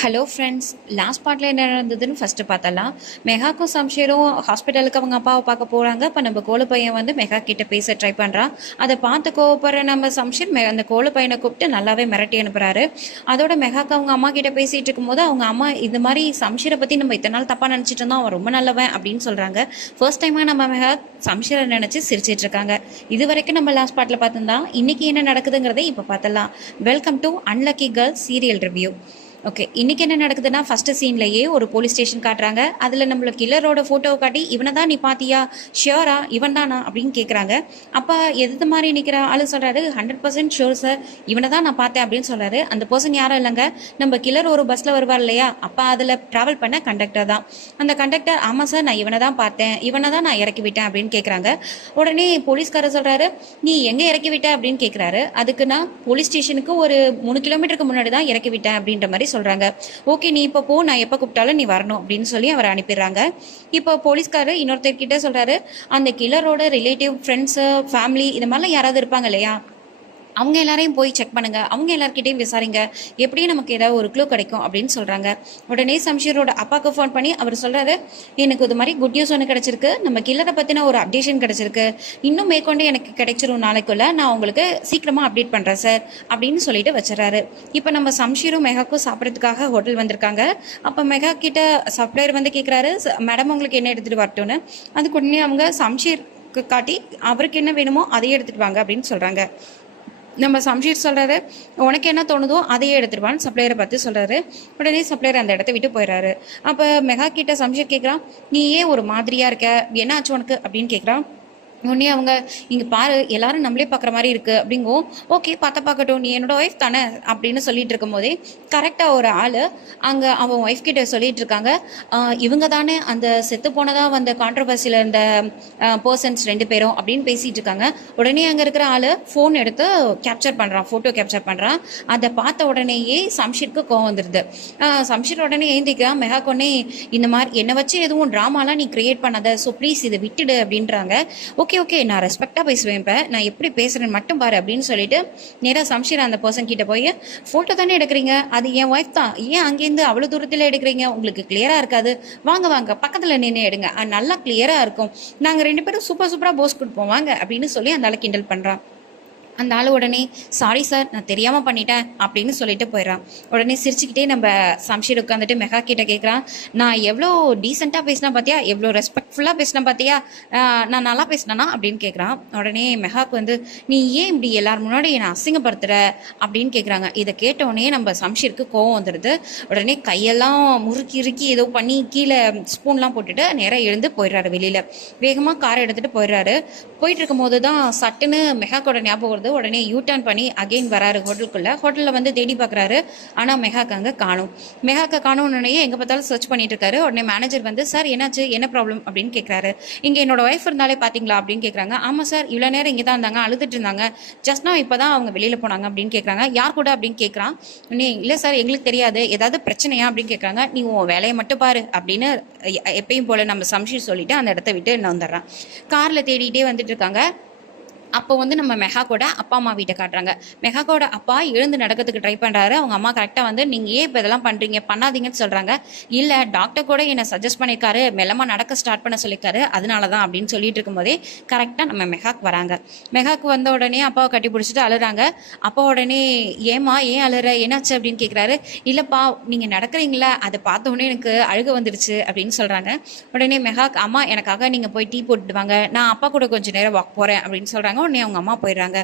Hello friends, last பார்ட்டில் என்ன நடந்ததுன்னு ஃபஸ்ட்டு பார்த்தலாம். மெகாக்கும் சம்ஷேரும் ஹாஸ்பிட்டலுக்கு அவங்க அப்பாவை பார்க்க போகிறாங்க. இப்போ நம்ம கோல பையன் வந்து மெகா கிட்ட பேச ட்ரை பண்ணுறான். அதை பார்த்து கோவப்படுற நம்ம சம்ஷேர் அந்த கோல பையனை கூப்பிட்டு நல்லாவே மிரட்டி அனுப்புகிறாரு. அதோட மெகாக்கு அவங்க அம்மா கிட்ட பேசிகிட்டு இருக்கும்போது அவங்க அம்மா இந்த மாதிரி சம்ஷீரை பற்றி நம்ம இத்தனை நாள் தப்பாக நினச்சிட்டு இருந்தோம், அவன் ரொம்ப நல்லவன் அப்படின்னு சொல்கிறாங்க. ஃபர்ஸ்ட் டைமாக நம்ம மெகா சம்ஷீரை நினச்சி சிரிச்சிட்டு இருக்காங்க. இது வரைக்கும் நம்ம லாஸ்ட் பார்ட்டில் பார்த்துருந்தா இன்னைக்கு என்ன நடக்குதுங்கிறதை இப்போ பார்த்தலாம். Welcome to unlucky girl serial review. Okay, இன்னைக்கு என்ன நடக்குதுன்னா ஃபர்ஸ்ட் சீன்லயே ஒரு போலீஸ் ஸ்டேஷன் காட்டுறாங்க. அதில் நம்மள கில்லரோட ஃபோட்டோவை காட்டி இவனை தான் நீ பாத்தியா, ஷியோரா இவன் தானா அப்படின்னு கேட்குறாங்க. அப்போ எது மாதிரி நிற்கிற ஆளு சொல்கிறாரு, 100% ஷியோர் சார், இவனை தான் நான் பார்த்தேன் அப்படின்னு சொல்கிறாரு. அந்த பர்சன் யாரும் இல்லைங்க, நம்ம கில்லர் ஒரு பஸ்ஸில் வருவார் இல்லையா, அப்போ அதில் ட்ராவல் பண்ண கண்டக்டர் தான். அந்த கண்டக்டர் ஆமாம் சார், நான் இவனை தான் பார்த்தேன், இவனை தான் நான் இறக்கி விட்டேன் அப்படின்னு கேட்குறாங்க. உடனே போலீஸ்காரர் சொல்கிறாரு, நீ எங்கே இறக்கி விட்ட அப்படின்னு கேட்குறாரு. அதுக்கு நான் போலீஸ் ஸ்டேஷனுக்கு ஒரு 3 கிலோமீட்டருக்கு முன்னாடி தான் இறக்கி விட்டேன் அப்படின்ற மாதிரி சொல்றாங்க. ஓகே, நீ இப்போ போ, நான் எப்போ கூப்பிட்டாலும் நீ வரணும் அப்படின்னு சொல்லி அவர் அனுப்பிடுறாங்க. இப்போ போலீஸ்காரர் இன்னொருத்தர்கிட்ட சொல்றாரு, அந்த கில்லரோட ரிலேட்டிவ், ஃப்ரெண்ட்ஸு, ஃபேமிலி இது மாதிரிலாம் யாராவது இருப்பாங்க இல்லையா, அவங்க எல்லாரையும் போய் செக் பண்ணுங்க, அவங்க எல்லார்கிட்டையும் விசாரிங்க, எப்படியும் நமக்கு ஏதாவது ஒரு க்ளூ கிடைக்கும் அப்படின்னு சொல்றாங்க. உடனே சம்ஷீரோட அப்பாவுக்கு ஃபோன் பண்ணி அவர் சொல்றாரு, எனக்கு இது மாதிரி குட் நியூஸ் ஒன்று கிடைச்சிருக்கு, நம்ம கில்லரை பத்தின ஒரு அப்டேஷன் கிடைச்சிருக்கு, இன்னும் மேற்கொண்டு எனக்கு கிடைச்சிரும், நாளைக்குள்ள நான் உங்களுக்கு சீக்கிரமா அப்டேட் பண்றேன் சார் அப்படின்னு சொல்லிட்டு வச்சுறாரு. இப்போ நம்ம சம்ஷீரும் மெகாக்கும் சாப்பிட்றதுக்காக ஹோட்டல் வந்திருக்காங்க. அப்போ மெகா கிட்ட சப்ளையர் வந்து கேட்குறாரு, மேடம் உங்களுக்கு என்ன எடுத்துட்டு வரட்டும்னு. அதுக்கு உடனே அவங்க சம்ஷீருக்கு காட்டி அவருக்கு என்ன வேணுமோ அதையே எடுத்துட்டு வாங்க அப்படின்னு சொல்றாங்க. நம்ம சம்ஷீர் சொல்கிறாரு, உனக்கு என்ன தோணுதோ அதையே எடுத்துருவான்னு சப்ளையரை பார்த்து சொல்கிறாரு. உடனே சப்ளையர் அந்த இடத்த விட்டு போயிடுறாரு. அப்போ மெகா கிட்ட சம்ஷீர் கேட்குறான், நீ ஏன் ஒரு மாதிரியாக இருக்க, என்ன ஆச்சு உனக்கு அப்படின்னு கேட்குறான். உடனே அவங்க, இங்கே பாரு எல்லாரும் நம்மளே பார்க்குற மாதிரி இருக்குது அப்படிங்கும். ஓகே, பார்க்கட்டும், நீ என்னோட ஒய்ஃப் தானே அப்படின்னு சொல்லிட்டு இருக்கும் போதே கரெக்டாக ஒரு ஆள் அங்கே அவன் ஒய்ஃப் கிட்ட சொல்லிட்டு இருக்காங்க, இவங்க தானே அந்த செத்து போனதாக வந்த கான்ட்ரவர்சியில் இருந்த பர்சன்ஸ் 2 பேரும் அப்படின்னு பேசிகிட்டு இருக்காங்க. உடனே அங்கே இருக்கிற ஆள் ஃபோன் எடுத்து கேப்சர் பண்ணுறான், ஃபோட்டோ கேப்சர் பண்ணுறான். அதை பார்த்த உடனேயே சம்ஷீருக்கு கோவம் வந்துடுது. சம்ஷீர் உடனே ஏந்திக்கிறான். மெகா கொன்னே, இந்த மாதிரி என்னை வச்சு எதுவும் ட்ராமாலாம் நீ கிரியேட் பண்ணாத, ஸோ ப்ளீஸ் இதை விட்டுடு அப்படின்றாங்க. ஓகே, நான் ரெஸ்பெக்டாக பேசுவேன், இப்போ நான் எப்படி பேசுகிறேன்னு மட்டும் பாரு அப்படின்னு சொல்லிட்டு நேராக சம்ஷீர் அந்த பர்சன் கிட்ட போய், ஃபோட்டோ தானே எடுக்கிறீங்க, அது என் ஒய்ஃப் தான், ஏன் அங்கேருந்து அவ்வளோ தூரத்தில் எடுக்கிறீங்க, உங்களுக்கு கிளியராக இருக்காது, வாங்க பக்கத்தில் நின்று எடுங்க, நல்லா கிளியராக இருக்கும், நாங்கள் 2 பேரும் சூப்பராக போஸ் கொடுப்போம் வாங்க அப்படின்னு சொல்லி அந்த ஆளை கிண்டல் பண்ணுறான். அந்த ஆள் உடனே, சாரி சார், நான் தெரியாமல் பண்ணிட்டேன் அப்படின்னு சொல்லிட்டு போயிடறான். உடனே சிரிச்சுக்கிட்டே நம்ம சம்ஷீர் உட்காந்துட்டு மெகா கிட்ட கேட்குறான், நான் எவ்வளோ டீசெண்டாக பேசினா பார்த்தியா, எவ்வளோ ரெஸ்பெக்ட்ஃபுல்லாக பேசினா பார்த்தியா, நான் நல்லா பேசினேனா அப்படின்னு கேட்குறான். உடனே மெகாக்கு வந்து, நீ ஏன் இப்படி எல்லாரும் முன்னாடி என்னை அசிங்கப்படுத்துகிற அப்படின்னு கேட்குறாங்க. இதை கேட்டோடனே நம்ம சம்ஷீருக்கு கோவம் வந்துடுது. உடனே கையெல்லாம் முறுக்கி ஏதோ பண்ணி கீழே ஸ்பூன்லாம் போட்டுட்டு நேராக எழுந்து போயிடுறாரு. வெளியில் வேகமாக காரை எடுத்துகிட்டு போயிடுறாரு. போயிட்டு இருக்கும் போது தான் சட்டுன்னு மெகாக்கோட ஞாபகம் வருது. உடனே யூ டர்ன் பண்ணி அகெயின் வராரு ஹோட்டலுக்குள்ள. ஹோட்டலில் வந்து தேடி பார்க்குறாரு, ஆனால் மெகாக்கு அங்கே காணும். மெகாக்க காணும்னே எங்கே பார்த்தாலும் சர்ச் பண்ணிட்டு இருக்காரு. உடனே மேனேஜர் வந்து, சார் என்னாச்சு, என்ன ப்ராப்ளம் அப்படின்னு கேட்குறாரு. இங்கே என்னோட ஒய்ஃப் இருந்தாலே பார்த்தீங்களா அப்படின்னு கேட்குறாங்க. ஆமாம் சார், இவ்வளோ நேரம் இங்கே தான் இருந்தாங்க, அழுதுட்டு இருந்தாங்க, ஜஸ்ட் நான் இப்போ தான் அவங்க வெளியில் போனாங்க அப்படின்னு கேட்குறாங்க. யார் கூட அப்படின்னு கேட்குறான். உடனே இல்லை சார் எங்களுக்கு தெரியாது, ஏதாவது பிரச்சனையா அப்படின்னு கேட்குறாங்க. நீ உன் வேலையை மட்டும் பாரு அப்படின்னு எப்பயும் போல நம்ம சம்ஷீர் சொல்லிட்டு அந்த இடத்த விட்டு என்ன வந்துடுறான். காரில் தேடிட்டே வந்துட்டு இருக்காங்க. அப்போ வந்து நம்ம மெகாக்கோட அப்பா அம்மா வீட்டை காட்டுறாங்க. மெகாக்கோட அப்பா எழுந்து நடக்கிறதுக்கு ட்ரை பண்ணுறாரு. அவங்க அம்மா கரெக்டாக வந்து, நீங்கள் ஏன் இப்போ இதெல்லாம் பண்ணுறீங்க, பண்ணாதீங்கன்னு சொல்கிறாங்க. இல்லை, டாக்டர் கூட என்னை சஜஸ்ட் பண்ணியிருக்காரு, மெல்லமாக நடக்க ஸ்டார்ட் பண்ண சொல்லியிருக்காரு, அதனால தான் அப்படின்னு சொல்லிட்டு இருக்கும்போதே கரெக்டாக நம்ம மெகாக்கு வராங்க. மெகாக்கு வந்த உடனே அப்பாவை கட்டி பிடிச்சிட்டு அழுறாங்க. அப்பா உடனே, ஏன் அழுற, என்னாச்சு அப்படின்னு கேட்குறாரு. இல்லைப்பா, நீங்கள் நடக்கிறீங்களா அதை பார்த்த உடனே எனக்கு அழுக வந்துடுச்சு அப்படின்னு சொல்கிறாங்க. உடனே மெகாக்கு, அம்மா எனக்காக நீங்கள் போய் டீ போட்டுட்டு வாங்க, நான் அப்பா கூட கொஞ்சம் நேரம் வாக் போகிறேன் அப்படின்னு சொல்கிறாங்க. உடனே அவங்க அம்மா போயிடுறாங்க.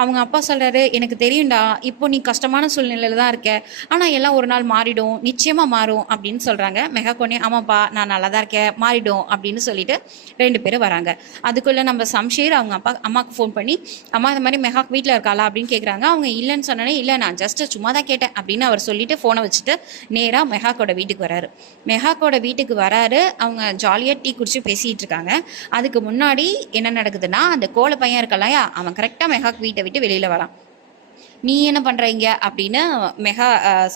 அவங்க அப்பா சொல்றாரு, எனக்கு தெரியும்டா, இப்போ நீ கஷ்டமான சூழ்நிலையில தான் இருக்க, ஆனா எல்லாம் ஒரு நாள் மாறிடும், நிச்சயமா மாறும் அப்படின்னு சொல்றாங்க. மெகா கொன்னே, ஆமாப்பா நான் நல்லா தான் இருக்கேன், மாறிடும் அப்படின்னு சொல்லிட்டு 2 பேரும் வராங்க. அதுக்குள்ள நம்ம சம்ஷீர் அவங்க அம்மாக்கு ஃபோன் பண்ணி, அம்மா இந்த மாதிரி மெகாக்கு வீட்டில் இருக்காளா அப்படின்னு கேட்குறாங்க. அவங்க இல்லைன்னு சொன்னோன்னே, இல்லை நான் ஜஸ்ட் சும்மா தான் கேட்டேன் அப்படின்னு அவர் சொல்லிட்டு ஃபோனை வச்சுட்டு நேராக மெகாக்கோட வீட்டுக்கு வராரு. மெகாக்கோட வீட்டுக்கு வராரு. அவங்க ஜாலியாக டீ குடிச்சு பேசிட்டு இருக்காங்க. அதுக்கு முன்னாடி என்ன நடக்குதுன்னா, அந்த கோல பையன் இருக்கலாம், அவன் கரெக்டாக மெகாக் வீட்டை விட்டு வெளியில் வரான். நீ என்ன பண்ணுறீங்க அப்படின்னு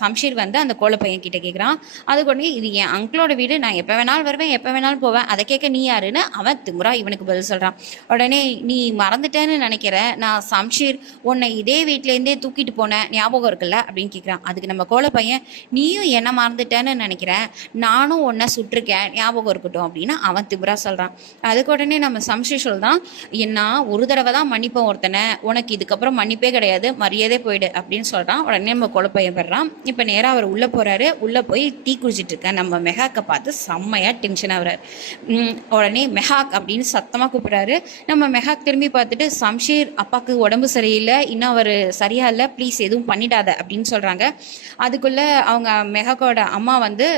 சம்ஷீர் வந்து அந்த கோல பையன் கிட்ட கேட்குறான். அதுக்கு உடனே இது என் அங்கிளோட வீடு, நான் எப்போ வேணாலும் வருவேன், எப்போ வேணாலும் போவேன், அதை கேட்க நீ யாருன்னு அவன் திமுறா இவனுக்கு பதில் சொல்கிறான். உடனே நீ மறந்துட்டேன்னு நினைக்கிறேன், நான் சம்ஷீர் உன்னை இதே வீட்டிலேருந்தே தூக்கிட்டு போனேன் ஞாபகம் இருக்குல்ல அப்படின்னு கேட்குறான். அதுக்கு நம்ம கோல பையன் நீயும் என்ன மறந்துட்டேன்னு நினைக்கிறேன், நானும் உன்னை சுட்டிருக்கேன் ஞாபகம் இருக்கட்டும் அப்படின்னு அவன் திமுறா சொல்கிறான். அதுக்கு உடனே நம்ம சம்ஷீர் சொல்கிறான், என்ன ஒரு தடவை தான் மன்னிப்போம் ஒருத்தனை, உனக்கு இதுக்கப்புறம் மன்னிப்பே கிடையாது, மரியாதை போயிடு அப்படின்னு சொல்கிறான். உடனே நம்ம குழப்பையன் பெறான். இப்போ நேராக அவர் உள்ளே போகிறாரு. உள்ளே போய் டீ குடிச்சிட்டு இருக்கேன் நம்ம மெஹாக்கை பார்த்து செம்மையாக டென்ஷன் ஆகுறாரு. உடனே மெஹாக் அப்படின்னு சத்தமாக கூப்பிட்றாரு. நம்ம மெஹாக் திரும்பி பார்த்துட்டு சம்ஷீர் அப்பாவுக்கு உடம்பு சரியில்லை, இன்னும் அவர் சரியா இல்லை, ப்ளீஸ் எதுவும் பண்ணிடாத அப்படின்னு சொல்கிறாங்க. அதுக்குள்ளே அவங்க மெஹாக்கோட அம்மா வந்து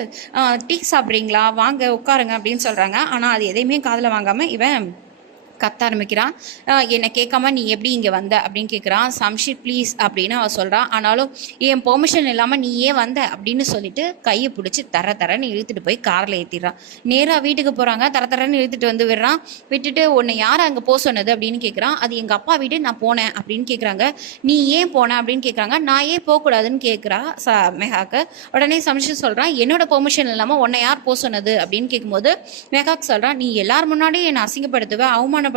டீ சாப்பிட்றீங்களா, வாங்க உட்காருங்க அப்படின்னு சொல்கிறாங்க. ஆனால் அது எதையுமே காதில் வாங்காமல் இவன் கத்த ஆரம்பிக்கிறான். என்னை கேட்காம நீ எப்படி இங்கே வந்த அப்படின்னு கேட்குறான். சம்ஷீர் ப்ளீஸ் அப்படின்னு அவள் சொல்கிறான். ஆனாலும் என் பெர்மிஷன் இல்லாமல் நீ ஏன் வந்த அப்படின்னு சொல்லிட்டு கையை பிடிச்சி தரன்னு இழுத்துட்டு போய் காரில் ஏற்றிடுறான். நேராக வீட்டுக்கு போகிறாங்க. தரன்னு இழுத்துட்டு வந்து விடுறான். விட்டுட்டு உன்னை யார் அங்கே போக சொன்னது அப்படின்னு கேட்குறான். அது எங்கள் அப்பா வீடு, நான் போனேன் அப்படின்னு கேட்குறாங்க. நீ ஏன் போன அப்படின்னு கேட்குறாங்க. நான் ஏன் போகக்கூடாதுன்னு கேட்குறா மெஹாக்கு. உடனே சம்ஷீர் சொல்கிறான், என்னோட பெர்மிஷன் இல்லாமல் உன்னை யார் போக சொன்னது அப்படின்னு கேட்கும்போது மெஹாக் சொல்கிறான், நீ எல்லார் முன்னாடியும் என்னை அசிங்கப்படுத்துவ, அவமானப்படுத்துவ,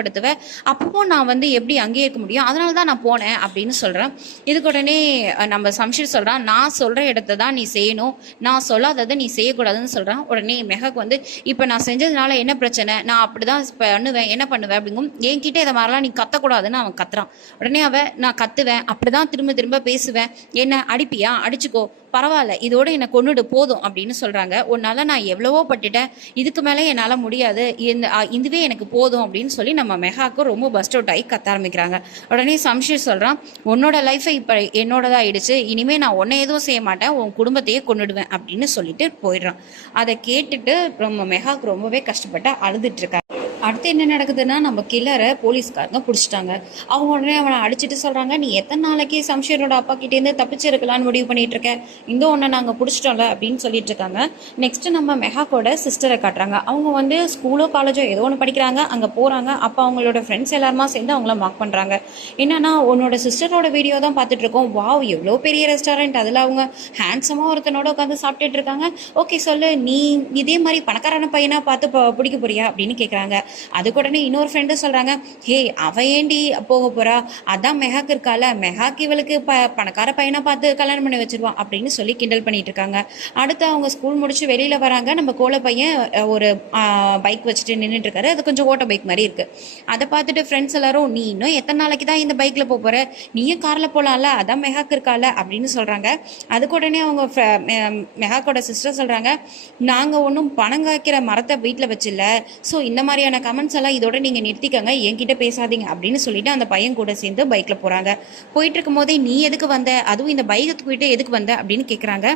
அப்போ நான் வந்து எப்படி அங்கேயே இருக்க முடியும், அதனால தான் நான் போனேன் அப்படின்னு சொல்கிறேன். இதுக்கு உடனே நம்ம சம்ஷீர் சொல்கிறான், நான் சொல்கிற இடத்த தான் நீ செய்யணும், நான் சொல்லாததை நீ செய்யக்கூடாதுன்னு சொல்கிறான். உடனே மெஹாக் வந்து, இப்போ நான் செஞ்சதுனால என்ன பிரச்சனை, நான் அப்படி தான் பண்ணுவேன், என்ன பண்ணுவேன் அப்படிங்கும், என்கிட்ட இதை மாதிரிலாம் நீ கத்தக்கூடாதுன்னு அவன் கத்துறான். உடனே நான் கத்துவேன், அப்படி தான் திரும்ப திரும்ப பேசுவேன், என்ன அடிப்பியா, அடிச்சுக்கோ, பரவாயில்ல, இதோடு என்னை கொன்னுடு போதும் அப்படின்னு சொல்கிறாங்க. உன்னால் நான் எவ்வளவோ பட்டுட்டேன், இதுக்கு மேலே என்னால் முடியாது, இதுவே எனக்கு போதும் அப்படின்னு சொல்லி நம்ம மெஹாக்கு ரொம்ப பஸ்ட் அவுட் ஆகி கத்த ஆரம்பிக்கிறாங்க. உடனே சம்ஷீர் சொல்கிறான், உன்னோட லைஃபை இப்போ என்னோடதாக ஆயிடுச்சு, இனிமேல் நான் உன்னை எதுவும் செய்ய மாட்டேன், உன் குடும்பத்தையே கொன்னுடுவேன் அப்படின்னு சொல்லிட்டு போயிடுறான். அதை கேட்டுட்டு நம்ம மெஹாக்கு ரொம்பவே கஷ்டப்பட்டு அழுதுட்டு இருக்காங்க. அடுத்து என்ன நடக்குதுன்னா, நம்ம கில்லரை போலீஸ்காரங்க பிடிச்சிட்டாங்க. அவங்க உடனே அவனை அடிச்சுட்டு சொல்கிறாங்க, நீ எத்தனை நாளைக்கு சம்ஷீரோட அப்பா கிட்டேருந்து தப்பிச்சிருக்கலான்னு முடிவு பண்ணிட்டு இருக்க, இந்த ஒன்று நாங்கள் பிடிச்சிட்டோம்ல அப்படின்னு சொல்லிட்டு இருக்காங்க. நெக்ஸ்ட்டு நம்ம மெஹாக்கோட சிஸ்டரை காட்டுறாங்க. அவங்க வந்து ஸ்கூலோ காலேஜோ ஏதோ ஒன்று படிக்கிறாங்க, அங்கே போகிறாங்க. அப்போ அவங்களோட ஃப்ரெண்ட்ஸ் எல்லாருமா சேர்ந்து அவங்கள மார்க் பண்ணுறாங்க. என்னன்னா, உன்னோட சிஸ்டரோட வீடியோ தான் பார்த்துட்ருக்கோம், வாவ் எவ்வளோ பெரிய ரெஸ்டாரண்ட், அதில் அவங்க ஹேண்ட்ஸமாக ஒருத்தனோட உட்காந்து சாப்பிட்டுட்டு இருக்காங்க, ஓகே சொல்லு, நீ இதே மாதிரி பணக்காரான பையனாக பார்த்து பிடிக்க போறியா அப்படின்னு கேட்குறாங்க. அதுக்கு உடனே இன்னொரு ஃப்ரெண்டு சொல்றாங்க, ஹே அவ ஏண்டி போக போறா, அதான் மெஹாக் இருக்கால, மெஹாக் இவளுக்கு பணக்கார பையனா பார்த்து கல்யாணம் பண்ணி வச்சிருவான் அப்படின்னு சொல்லி கிண்டல் பண்ணிட்டு இருக்காங்க. அடுத்து அவங்க ஸ்கூல் முடிச்சு வெளியில வராங்க. நம்ம கோல பையன் ஒரு பைக் வச்சுட்டு நின்றுட்டு இருக்காரு. அது கொஞ்சம் ஓட்ட பைக் மாதிரி இருக்கு. அதை பார்த்துட்டு ஃப்ரெண்ட்ஸ் எல்லாரும், நீ இன்னும் எத்தனை நாளைக்கு தான் இந்த பைக்ல போற, நீயும் கார்ல போலாம்ல, அதான் மெஹாக் இருக்கால அப்படின்னு சொல்றாங்க. அதுக்கு உடனே அவங்க மெஹாக்கோட சிஸ்டர் சொல்றாங்க, நாங்க ஒன்றும் பணம் காய்க்கிற மரத்தை வீட்டில் வச்சில்ல, ஸோ இந்த மாதிரியான கமெண்ட்ஸ் எல்லாம் இதோட நீங்கள் நிறுத்திக்கங்க, என்கிட்ட பேசாதீங்க அப்படின்னு சொல்லிட்டு அந்த பையன் கூட சேர்ந்து பைக்கில் போகிறாங்க. போயிட்டு இருக்கும் போதே நீ எதுக்கு வந்த, அதுவும் இந்த பைக்கை தூக்கிட்டு எதுக்கு வந்த அப்படின்னு கேட்குறாங்க.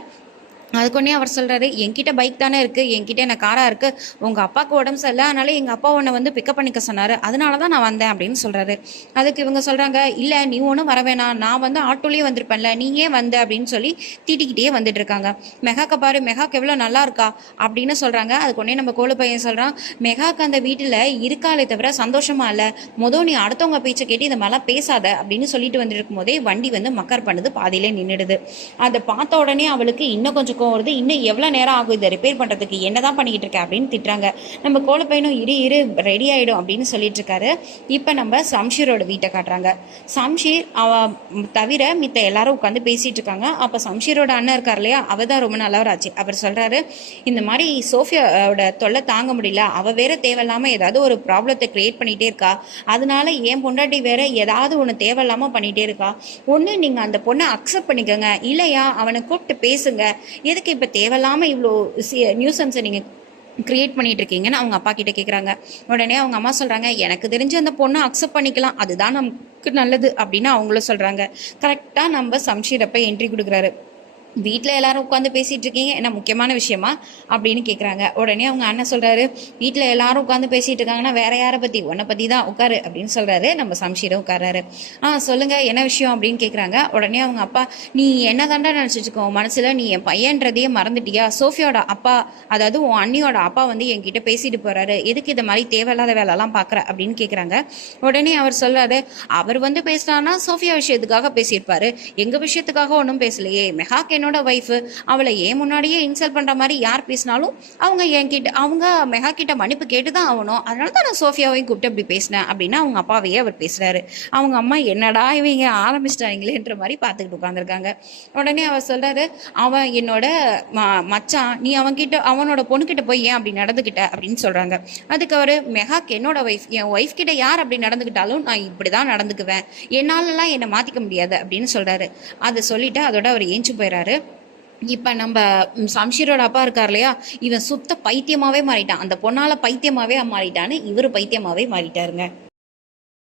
அதுக்கொன்னே அவர் சொல்கிறாரு, என்கிட்ட பைக் தானே இருக்குது, என்கிட்ட என்ன காராக இருக்குது, உங்கள் அப்பாவுக்கு உடம்பு சரியில்லை, அதனால எங்கள் அப்பா உன்னை வந்து பிக்கப் பண்ணிக்க சொன்னார், அதனால தான் நான் வந்தேன் அப்படின்னு சொல்கிறாரு. அதுக்கு இவங்க சொல்கிறாங்க, இல்லை நீ ஒன்றும் வர வேணாம், நான் வந்து ஆட்டோலேயே வந்திருப்பேன்ல, நீ ஏன் வந்த அப்படின்னு சொல்லி தீட்டிக்கிட்டே வந்துட்டு இருக்காங்க. மெஹாக்கை பாரு, மெஹாக் எவ்வளோ நல்லா இருக்கா அப்படின்னு சொல்கிறாங்க. அதுக்கொன்னே நம்ம கோல பையன் சொல்கிறான், மெஹாக் அந்த வீட்டில் இருக்காலே தவிர சந்தோஷமா இல்லை, நீ அடுத்தவங்க பேச்சை கேட்டு இந்த மாதிரிலாம் பேசாத அப்படின்னு சொல்லிட்டு வந்துட்டு இருக்கும் போதே வண்டி வந்து மக்கர் பண்ணுது, பாதியிலே நின்றுடுது. அதை பார்த்த உடனே அவளுக்கு இன்னும் கொஞ்சம் வருது, இன்னும் எவ்வளோ நேரம் ஆகும் இதை ரிப்பேர் பண்ணுறதுக்கு, என்னதான் பண்ணிக்கிட்டு இருக்க அப்படின்னு திட்டுறாங்க. நம்ம கோல பையனும் இரு ரெடி ஆகிடும் அப்படின்னு சொல்லிட்டு இருக்காரு. இப்போ நம்ம சம்ஷீரோட வீட்டை காட்டுறாங்க. சம்ஷீர் தவிர மித்த எல்லாரும் உட்காந்து பேசிட்டு இருக்காங்க. அப்போ சம்ஷீரோட அண்ணன் இருக்கார் இல்லையா, அவ தான் ரொம்ப நல்லவராச்சு. அவர் சொல்றாரு, இந்த மாதிரி சோஃபியாவோட தொல்லை தாங்க முடியல, அவ வேற தேவையில்லாம ஏதாவது ஒரு ப்ராப்ளத்தை கிரியேட் பண்ணிட்டே இருக்கா, அதனால என் பொண்டாட்டி வேற ஏதாவது ஒன்று தேவையில்லாம பண்ணிட்டே இருக்கா, ஒன்று நீங்க அந்த பொண்ணை அக்செப்ட் பண்ணிக்கோங்க, இல்லையா அவனை கூப்பிட்டு பேசுங்க, எதுக்கு இப்போ தேவையில்லாமல் இவ்வளோ நியூசன்ஸை நீங்கள் கிரியேட் பண்ணிட்டு இருக்கீங்கன்னு அவங்க அப்பா கிட்ட கேட்குறாங்க. உடனே அவங்க அம்மா சொல்கிறாங்க, எனக்கு தெரிஞ்சு அந்த பொண்ணை அக்செப்ட் பண்ணிக்கலாம், அதுதான் நமக்கு நல்லது அப்படின்னு அவங்களும் சொல்கிறாங்க. கரெக்டாக நம்ம சம்ஷீரப்ப என்ட்ரி கொடுக்குறாரு. வீட்டில் எல்லாரும் உட்காந்து பேசிகிட்டு இருக்கீங்க என்ன முக்கியமான விஷயமா அப்படின்னு கேட்குறாங்க. உடனே அவங்க அண்ணன் சொல்கிறாரு, வீட்டில் எல்லாரும் உட்காந்து பேசிகிட்டு இருக்காங்கன்னா வேற யாரை பற்றி, உன்னை பற்றி தான், உட்காரு அப்படின்னு சொல்கிறாரு. நம்ம சம்ஷீரும் உட்காராரு. சொல்லுங்கள் என்ன விஷயம் அப்படின்னு கேட்குறாங்க. உடனே அவங்க அப்பா, நீ என்ன தாண்டா நினச்சிட்டு இருக்கோ மனசில், நீ என் பையன்றதையே மறந்துட்டியா? சோஃபியோட அப்பா, அதாவது உன் அண்ணியோட அப்பா வந்து என்கிட்ட பேசிட்டு போகிறாரு, எதுக்கு இதை மாதிரி தேவையில்லாத வேலைலாம் பார்க்குற அப்படின்னு கேட்குறாங்க. உடனே அவர் சொல்கிறாரு, அவர் வந்து பேசினான்னா சோஃபியா விஷயத்துக்காக பேசியிருப்பாரு, எங்கள் விஷயத்துக்காக ஒன்றும் பேசலையே. மெஹாக்கு என்னோட ஒய்ஃபு, அவளை ஏன் முன்னாடியே இன்சல்ட் பண்ணுற மாதிரி யார் பேசினாலும் அவங்க மெகா கிட்ட மன்னிப்பு கேட்டு தான் ஆகணும். அதனால தான் நான் சோஃபியாவையும் கூப்பிட்டு அப்படி பேசினேன் அப்படின்னு அவங்க அப்பாவையே அவர் பேசுகிறாரு. அவங்க அம்மா என்னடா இவங்க ஆரம்பிச்சிட்டாங்களேன்ற மாதிரி பார்த்துக்கிட்டு உட்காந்துருக்காங்க. உடனே அவர் சொல்கிறாரு, அவன் என்னோட மச்சான், நீ அவனோட பொண்ணுக்கிட்ட போய் ஏன் அப்படி நடந்துக்கிட்ட அப்படின்னு சொல்கிறாங்க. அதுக்கு அவர், மெஹாக்கு என்னோட ஒய்ஃப், என் ஒய்ஃப் கிட்ட யார் அப்படி நடந்துக்கிட்டாலும் நான் இப்படி தான் நடந்துக்குவேன், என்னாலலாம் என்னை மாற்றிக்க முடியாது அப்படின்னு சொல்கிறாரு. அதை சொல்லிவிட்டு அதோட அவர் ஏஞ்சி போயிடறாரு. இப்போ நம்ம சம்ஷீரோட அப்பா இருக்கார் இல்லையா, இவன் சுத்த பைத்தியமாகவே மாறிட்டான், அந்த பொண்ணால் பைத்தியமாகவே மாறிட்டான்னு இவர் பைத்தியமாகவே மாறிட்டாருங்க.